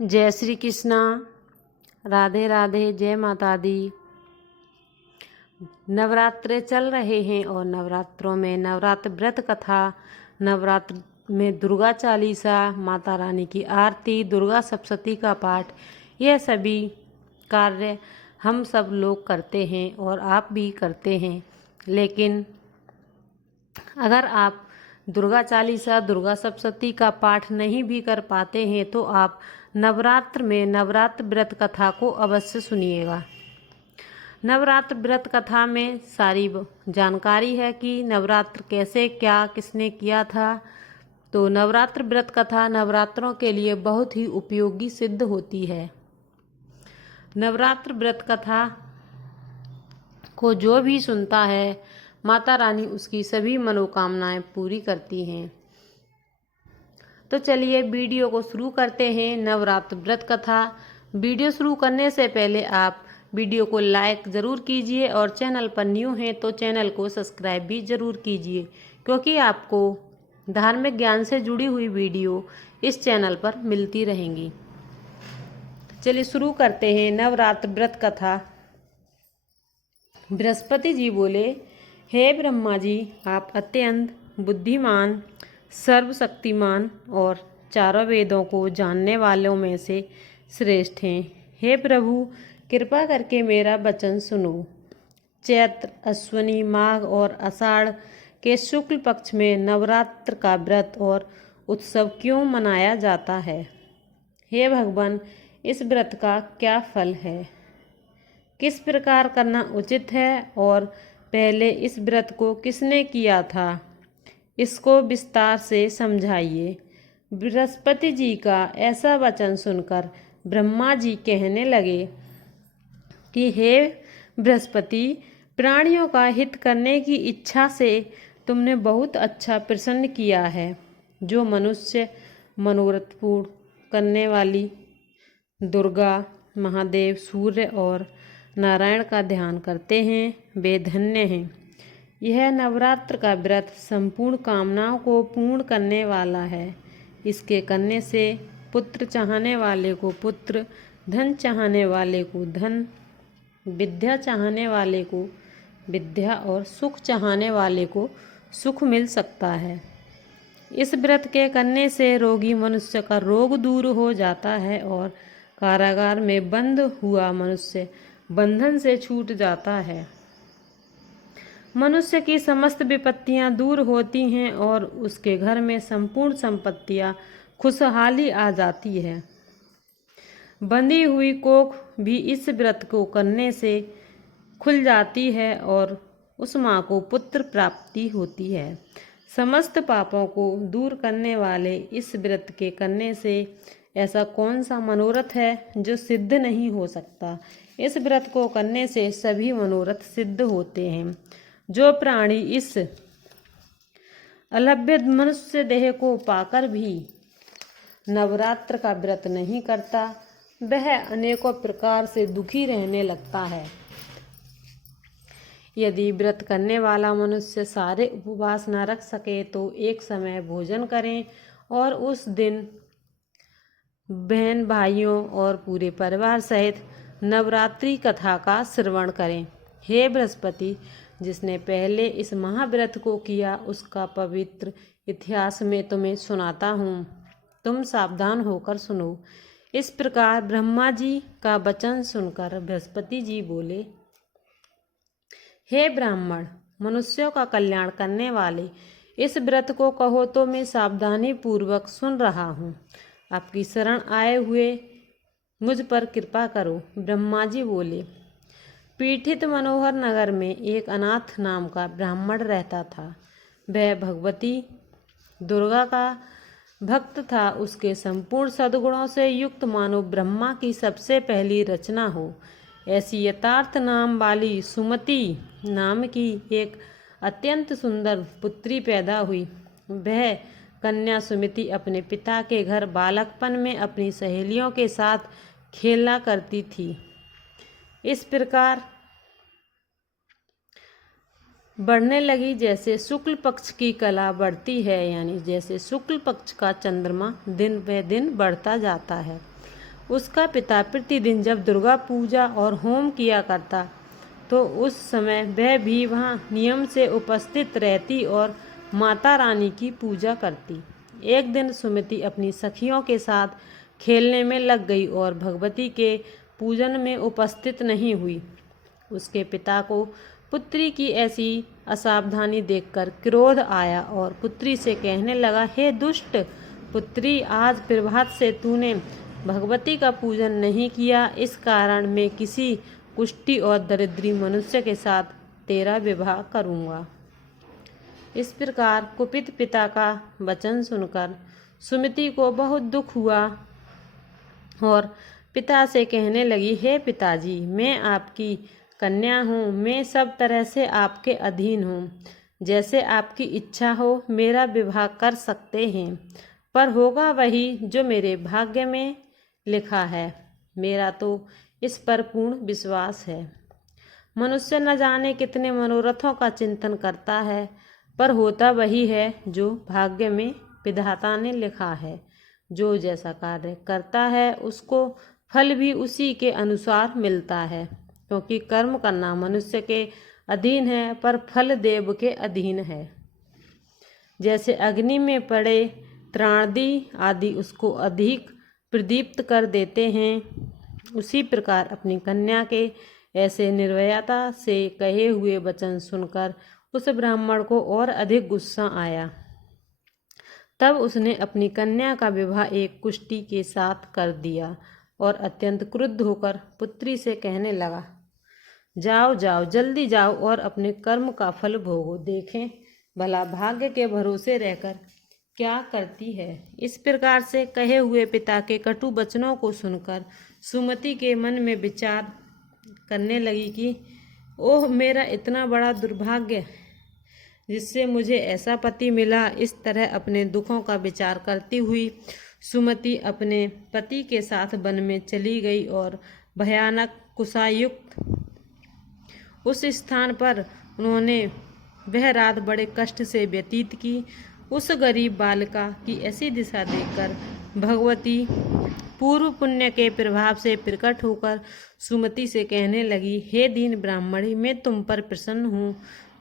जय श्री कृष्णा। राधे राधे। जय माता दी। नवरात्रे चल रहे हैं और नवरात्रों में नवरात्र व्रत कथा, नवरात्र में दुर्गा चालीसा, माता रानी की आरती, दुर्गा सप्तशती का पाठ, यह सभी कार्य हम सब लोग करते हैं और आप भी करते हैं। लेकिन अगर आप दुर्गा चालीसा, दुर्गा सप्तशती का पाठ नहीं भी कर पाते हैं तो आप नवरात्र में नवरात्र व्रत कथा को अवश्य सुनिएगा। नवरात्र व्रत कथा में सारी जानकारी है कि नवरात्र कैसे, क्या, किसने किया था। तो नवरात्र व्रत कथा नवरात्रों के लिए बहुत ही उपयोगी सिद्ध होती है। नवरात्र व्रत कथा को जो भी सुनता है, माता रानी उसकी सभी मनोकामनाएं पूरी करती हैं। तो चलिए वीडियो को शुरू करते हैं। नवरात्र व्रत कथा। वीडियो शुरू करने से पहले आप वीडियो को लाइक ज़रूर कीजिए और चैनल पर न्यू हैं तो चैनल को सब्सक्राइब भी ज़रूर कीजिए, क्योंकि आपको धार्मिक ज्ञान से जुड़ी हुई वीडियो इस चैनल पर मिलती रहेंगी। चलिए शुरू करते हैं नवरात्र व्रत कथा। बृहस्पति जी बोले, हे ब्रह्मा जी, आप अत्यंत बुद्धिमान, सर्वशक्तिमान और चारों वेदों को जानने वालों में से श्रेष्ठ हैं। हे प्रभु, कृपा करके मेरा वचन सुनो। चैत्र, अश्विनी, माघ और आषाढ़ के शुक्ल पक्ष में नवरात्र का व्रत और उत्सव क्यों मनाया जाता है? हे भगवान, इस व्रत का क्या फल है? किस प्रकार करना उचित है और पहले इस व्रत को किसने किया था, इसको विस्तार से समझाइए। बृहस्पति जी का ऐसा वचन सुनकर ब्रह्मा जी कहने लगे कि हे बृहस्पति, प्राणियों का हित करने की इच्छा से तुमने बहुत अच्छा प्रसन्न किया है। जो मनुष्य मनोरथ पूर्ण करने वाली दुर्गा, महादेव, सूर्य और नारायण का ध्यान करते हैं, वे धन्य हैं। यह नवरात्र का व्रत संपूर्ण कामनाओं को पूर्ण करने वाला है। इसके करने से पुत्र चाहने वाले को पुत्र, धन चाहने वाले को धन, विद्या चाहने वाले को विद्या और सुख चाहने वाले को सुख मिल सकता है। इस व्रत के करने से रोगी मनुष्य का रोग दूर हो जाता है और कारागार में बंद हुआ मनुष्य बंधन से छूट जाता है। मनुष्य की समस्त विपत्तियां दूर होती हैं और उसके घर में संपूर्ण संपत्तियां खुशहाली आ जाती है। बंधी हुई कोख भी इस व्रत को करने से खुल जाती है और उस माँ को पुत्र प्राप्ति होती है। समस्त पापों को दूर करने वाले इस व्रत के करने से ऐसा कौन सा मनोरथ है जो सिद्ध नहीं हो सकता? इस व्रत को करने से सभी मनोरथ सिद्ध होते हैं। जो प्राणी इस अलभ्य मनुष्य देह को पाकर भी नवरात्र का व्रत नहीं करता, वह अनेकों प्रकार से दुखी रहने लगता है। यदि व्रत करने वाला मनुष्य सारे उपवास न रख सके तो एक समय भोजन करें और उस दिन बहन भाइयों और पूरे परिवार सहित नवरात्रि कथा का श्रवण करें। हे बृहस्पति, जिसने पहले इस महाव्रत को किया उसका पवित्र इतिहास में तुम्हें सुनाता हूँ, तुम सावधान होकर सुनो। इस प्रकार ब्रह्मा जी का वचन सुनकर बृहस्पति जी बोले, हे ब्राह्मण, मनुष्यों का कल्याण करने वाले, इस व्रत को कहो तो मैं सावधानी पूर्वक सुन रहा हूँ। आपकी शरण आए हुए मुझ पर कृपा करो। ब्रह्मा जी बोले, पीठित मनोहर नगर में एक अनाथ नाम का ब्राह्मण रहता था। वह भगवती दुर्गा का भक्त था। उसके संपूर्ण सद्गुणों से युक्त मानो ब्रह्मा की सबसे पहली रचना हो ऐसी यथार्थ नाम वाली सुमति नाम की एक अत्यंत सुंदर पुत्री पैदा हुई। वह कन्या सुमति अपने पिता के घर बालकपन में अपनी सहेलियों के साथ खेला करती थी। इस प्रकार बढ़ने लगी जैसे शुक्ल पक्ष की कला बढ़ती है, यानी जैसे शुक्ल पक्ष का चंद्रमा दिन ब दिन बढ़ता जाता है। उसका पिता प्रतिदिन जब दुर्गा पूजा और होम किया करता तो उस समय वह भी वहाँ नियम से उपस्थित रहती और माता रानी की पूजा करती। एक दिन सुमति अपनी सखियों के साथ खेलने में लग गई और भगवती के पूजन में उपस्थित नहीं हुई। उसके पिता को पुत्री की ऐसी असावधानी देखकर क्रोध आया और पुत्री से कहने लगा, हे दुष्ट पुत्री, आज प्रभात से तूने भगवती का पूजन नहीं किया, इस कारण मैं किसी कुष्ठी और दरिद्री मनुष्य के साथ तेरा विवाह करूँगा। इस प्रकार कुपित पिता का वचन सुनकर सुमति को बहुत दुख हुआ और पिता से कहने लगी, हे पिताजी, मैं आपकी कन्या हूँ, मैं सब तरह से आपके अधीन हूँ, जैसे आपकी इच्छा हो मेरा विवाह कर सकते हैं, पर होगा वही जो मेरे भाग्य में लिखा है। मेरा तो इस पर पूर्ण विश्वास है। मनुष्य न जाने कितने मनोरथों का चिंतन करता है, पर होता वही है जो भाग्य में विधाता ने लिखा है। जो जैसा कार्य करता है उसको फल भी उसी के अनुसार मिलता है, क्योंकि कर्म करना मनुष्य के अधीन है पर फल देव के अधीन है। जैसे अग्नि में पड़े त्राणादि आदि उसको अधिक प्रदीप्त कर देते हैं, उसी प्रकार अपनी कन्या के ऐसे निर्भयता से कहे हुए वचन सुनकर उस ब्राह्मण को और अधिक गुस्सा आया। तब उसने अपनी कन्या का विवाह एक कुष्ठी के साथ कर दिया और अत्यंत क्रुद्ध होकर पुत्री से कहने लगा, जाओ जाओ, जल्दी जाओ और अपने कर्म का फल भोगो, देखें भला भाग्य के भरोसे रहकर क्या करती है। इस प्रकार से कहे हुए पिता के कटु वचनों को सुनकर सुमति के मन में विचार करने लगी कि ओह, मेरा इतना बड़ा दुर्भाग्य जिससे मुझे ऐसा पति मिला। इस तरह अपने दुखों का विचार करती हुई सुमति अपने पति के साथ वन में चली गई और भयानक कुशायुक्त उस स्थान पर उन्होंने वह रात बड़े कष्ट से व्यतीत की। उस गरीब बालिका की ऐसी दिशा देखकर भगवती पूर्व पुण्य के प्रभाव से प्रकट होकर सुमति से कहने लगी, हे दीन ब्राह्मणी, मैं तुम पर प्रसन्न हूँ,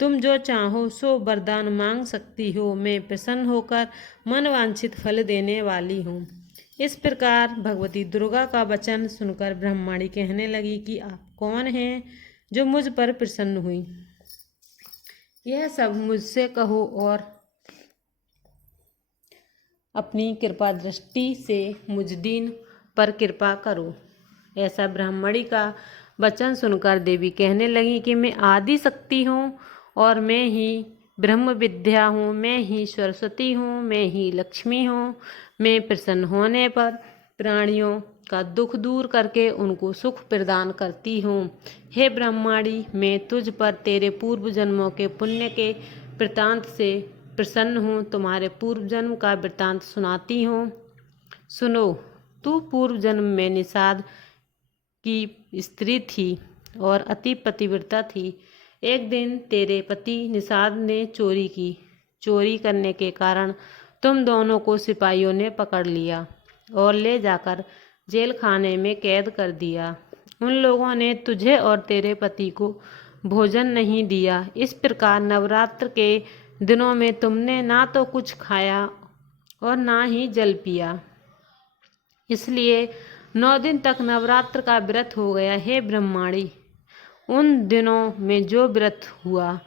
तुम जो चाहो सो वरदान मांग सकती हो, मैं प्रसन्न होकर मनवांछित फल देने वाली हूँ। इस प्रकार भगवती दुर्गा का वचन सुनकर ब्राह्मणी कहने लगी कि आप कौन हैं जो मुझ पर प्रसन्न हुई, यह सब मुझसे कहो और अपनी कृपा दृष्टि से मुझ दीन पर कृपा करो। ऐसा ब्राह्मणी का वचन सुनकर देवी कहने लगी कि मैं आदि शक्ति हूँ और मैं ही ब्रह्म विद्या हूँ, मैं ही सरस्वती हूँ, मैं ही लक्ष्मी हूँ। मैं प्रसन्न होने पर प्राणियों का दुख दूर करके उनको सुख प्रदान करती हूँ। हे ब्रह्माणी, मैं तुझ पर तेरे पूर्व जन्मों के पुण्य के वृत्तांत से प्रसन्न हूँ। तुम्हारे पूर्व जन्म का वृत्तांत सुनाती हूँ, सुनो। तू पूर्व जन्म में निषाद की स्त्री थी और अति पतिव्रता थी। एक दिन तेरे पति निषाद ने चोरी की। चोरी करने के कारण तुम दोनों को सिपाहियों ने पकड़ लिया और ले जाकर जेल खाने में कैद कर दिया। उन लोगों ने तुझे और तेरे पति को भोजन नहीं दिया। इस प्रकार नवरात्र के दिनों में तुमने ना तो कुछ खाया और ना ही जल पिया, इसलिए 9 दिन तक नवरात्र का व्रत हो गया। हे ब्रह्माणी, उन दिनों में जो व्रत हुआ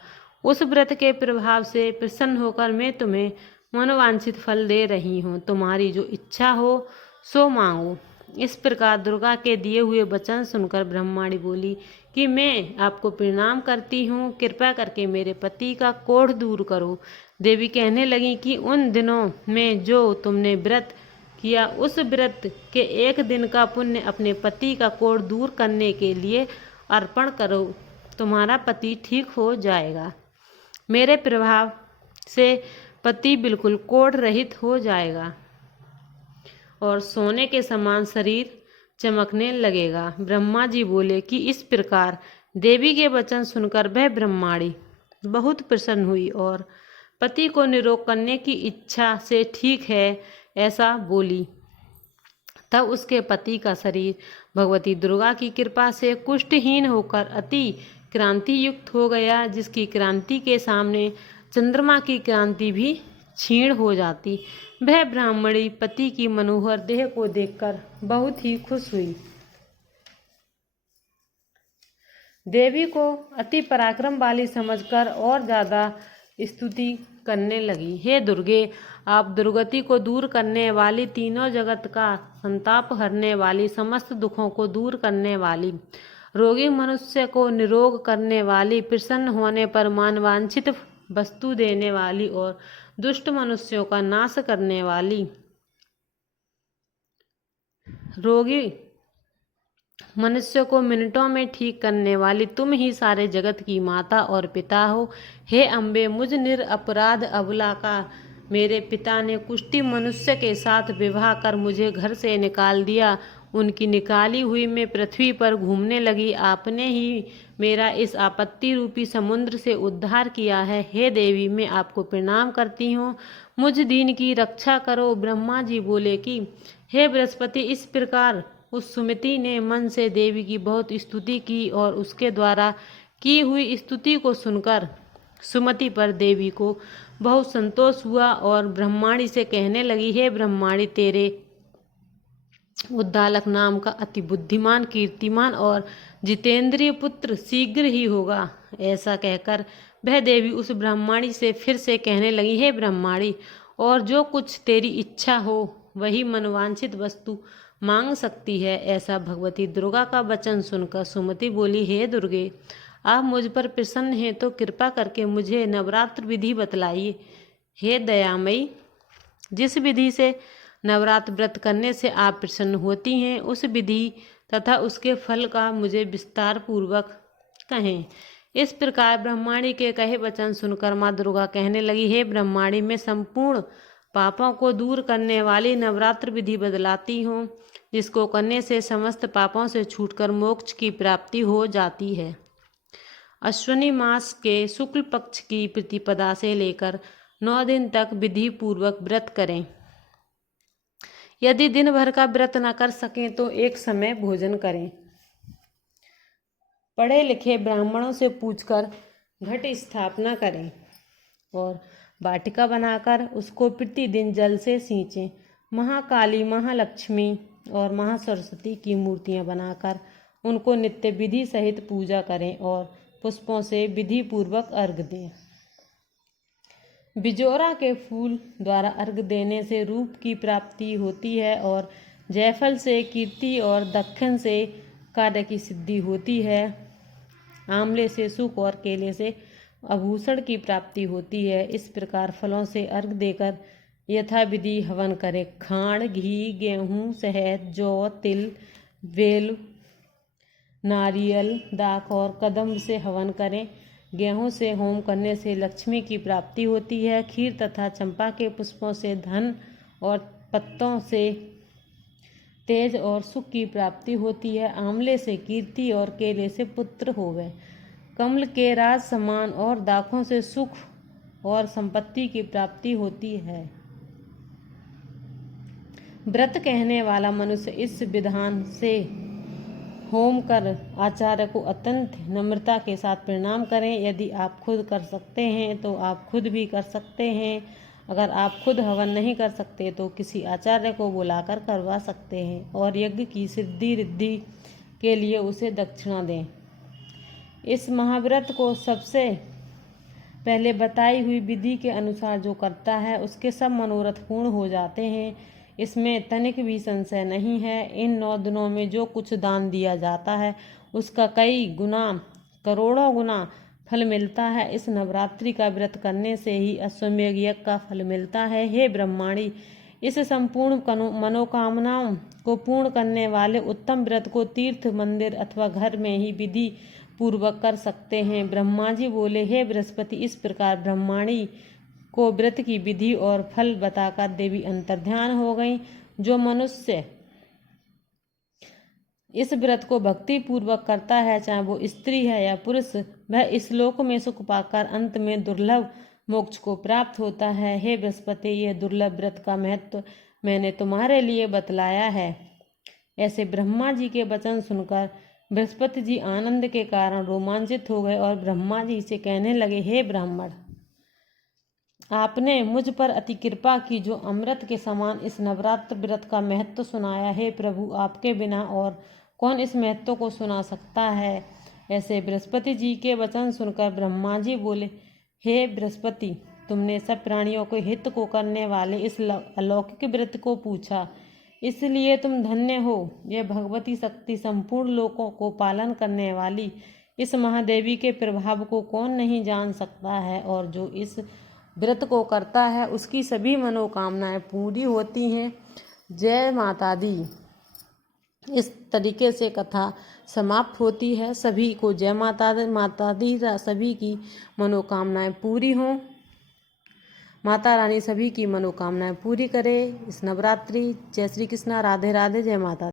उस व्रत के प्रभाव से प्रसन्न होकर मैं तुम्हें मनोवांछित फल दे रही हूँ। तुम्हारी जो इच्छा हो सो मांगो। इस प्रकार दुर्गा के दिए हुए वचन सुनकर ब्रह्माणी बोली कि मैं आपको प्रणाम करती हूँ, कृपा करके मेरे पति का कोढ़ दूर करो। देवी कहने लगी कि उन दिनों में जो तुमने व्रत किया उस व्रत के एक दिन का पुण्य अपने पति का कोढ़ दूर करने के लिए अर्पण करो, तुम्हारा पति ठीक हो जाएगा। मेरे प्रभाव से पति बिल्कुल कोढ़ रहित हो जाएगा और सोने के समान शरीर चमकने लगेगा। ब्रह्मा जी बोले कि इस प्रकार देवी के वचन सुनकर वह ब्रह्माणी बहुत प्रसन्न हुई और पति को निरोग करने की इच्छा से ठीक है ऐसा बोली। तब उसके पति का शरीर भगवती दुर्गा की कृपा से कुष्ठहीन होकर अति क्रांति युक्त हो गया, जिसकी क्रांति के सामने चंद्रमा की क्रांति भी क्षीण हो जाती। वह ब्राह्मणी पति की मनोहर देह को देखकर बहुत ही खुश हुई। देवी को अति पराक्रम वाली समझकर और ज्यादा स्तुति करने लगी। हे दुर्गे, आप दुर्गति को दूर करने वाली, तीनों जगत का संताप हरने वाली, समस्त दुखों को दूर करने वाली, रोगी मनुष्य को निरोग करने वाली, प्रसन्न होने पर मनवांछित वस्तु देने वाली और दुष्ट मनुष्यों का नाश करने वाली, रोगी मनुष्य को मिनटों में ठीक करने वाली, तुम ही सारे जगत की माता और पिता हो। हे अम्बे, मुझ निरपराध अबला का मेरे पिता ने कुष्ठी मनुष्य के साथ विवाह कर मुझे घर से निकाल दिया। उनकी निकाली हुई मैं पृथ्वी पर घूमने लगी। आपने ही मेरा इस आपत्ति रूपी समुद्र से उद्धार किया है। हे देवी, मैं आपको प्रणाम करती हूँ, मुझ दीन की रक्षा करो। ब्रह्मा जी बोले कि हे बृहस्पति, इस प्रकार उस सुमति ने मन से देवी की बहुत स्तुति की और उसके द्वारा की हुई स्तुति को सुनकर सुमति पर देवी को बहुत संतोष हुआ और ब्रह्माणी से कहने लगी, हे ब्रह्माणी, तेरे उद्दालक नाम का अति बुद्धिमान, कीर्तिमान और जितेंद्रिय पुत्र शीघ्र ही होगा। ऐसा कहकर वह देवी उस ब्रह्माणी से फिर से कहने लगी, हे ब्रह्माणी, और जो कुछ तेरी इच्छा हो वही मनवांछित वस्तु मांग सकती है। ऐसा भगवती दुर्गा का वचन सुनकर सुमति बोली, हे दुर्गे, आप मुझ पर प्रसन्न हैं तो कृपा करके मुझे नवरात्र विधि बतलाइए। हे दयामयी, जिस विधि से नवरात्र व्रत करने से आप प्रसन्न होती हैं, उस विधि तथा उसके फल का मुझे विस्तार पूर्वक कहें। इस प्रकार ब्रह्माणी के कहे वचन सुनकर माँ दुर्गा कहने लगी, हे ब्रह्माणी, मैं संपूर्ण पापों को दूर करने वाली नवरात्र विधि बदलाती हूँ, जिसको करने से समस्त पापों से छूटकर मोक्ष की प्राप्ति हो जाती है। अश्विनी मास के शुक्ल पक्ष की प्रतिपदा से लेकर 9 दिन तक विधि पूर्वक व्रत करें। यदि दिन भर का व्रत न कर सकें तो एक समय भोजन करें। पढ़े लिखे ब्राह्मणों से पूछकर घट स्थापना करें और वाटिका बनाकर उसको प्रतिदिन जल से सींचें। महाकाली, महालक्ष्मी और महासरस्वती की मूर्तियां बनाकर उनको नित्य विधि सहित पूजा करें और पुष्पों से विधि पूर्वक अर्घ दें। बिजोरा के फूल द्वारा अर्घ देने से रूप की प्राप्ति होती है और जयफल से कीर्ति और दक्षिण से कार्य की सिद्धि होती है। आंवले से सुख और केले से आभूषण की प्राप्ति होती है। इस प्रकार फलों से अर्घ देकर यथाविधि हवन करें। खांड, घी, गेहूँ, शहद, जौ, तिल, बेल, नारियल, दाख और कदम्ब से हवन करें। गेहूँ से होम करने से लक्ष्मी की प्राप्ति होती है। खीर तथा चंपा के पुष्पों से धन और पत्तों से तेज और सुख की प्राप्ति होती है। आंवले से कीर्ति और केले से पुत्र होवे। कमल के राज समान और दाखों से सुख और संपत्ति की प्राप्ति होती है। व्रत कहने वाला मनुष्य इस विधान से होम कर आचार्य को अत्यंत नम्रता के साथ प्रणाम करें। यदि आप खुद कर सकते हैं तो आप खुद भी कर सकते हैं। अगर आप खुद हवन नहीं कर सकते तो किसी आचार्य को बुलाकर करवा सकते हैं और यज्ञ की सिद्धि रिद्धि के लिए उसे दक्षिणा दें। इस महाव्रत को सबसे पहले बताई हुई विधि के अनुसार जो करता है उसके सब मनोरथ पूर्ण हो जाते हैं। इसमें तनिक भी संशय नहीं है। इन 9 दिनों में जो कुछ दान दिया जाता है उसका कई गुना, करोड़ों गुना फल मिलता है। इस नवरात्रि का व्रत करने से ही अश्वमेध यज्ञ का फल मिलता है। हे ब्रह्माणी, इस संपूर्ण मनोकामनाओं को पूर्ण करने वाले उत्तम व्रत को तीर्थ, मंदिर अथवा घर में ही विधि पूर्वक कर सकते हैं। ब्रह्मा जी बोले, हे बृहस्पति, इस प्रकार ब्रह्माणी को व्रत की विधि और फल बताकर देवी अंतर्ध्यान हो गई। जो मनुष्य इस व्रत को भक्ति पूर्वक करता है, चाहे वो स्त्री है या पुरुष, वह इस लोक में सुख पाकर अंत में दुर्लभ मोक्ष को प्राप्त होता है। हे बृहस्पति, यह दुर्लभ व्रत का महत्व मैंने तुम्हारे लिए बतलाया है। ऐसे ब्रह्मा जी के वचन सुनकर बृहस्पति जी आनंद के कारण रोमांचित हो गए और ब्रह्मा जी से कहने लगे, हे ब्राह्मण, आपने मुझ पर अति कृपा की जो अमृत के समान इस नवरात्र व्रत का महत्व सुनाया। हे प्रभु, आपके बिना और कौन इस महत्व को सुना सकता है। ऐसे बृहस्पति जी के वचन सुनकर ब्रह्मा जी बोले, हे बृहस्पति, तुमने सब प्राणियों के हित को करने वाले इस अलौकिक व्रत को पूछा, इसलिए तुम धन्य हो। यह भगवती शक्ति संपूर्ण लोकों को पालन करने वाली इस महादेवी के प्रभाव को कौन नहीं जान सकता है, और जो इस व्रत को करता है उसकी सभी मनोकामनाएं पूरी होती हैं। जय माता दी। इस तरीके से कथा समाप्त होती है। सभी को जय माता दी। माता दी सभी की मनोकामनाएं पूरी हों। माता रानी सभी की मनोकामनाएं पूरी करे इस नवरात्रि। जय श्री कृष्णा। राधे राधे। जय माता दी।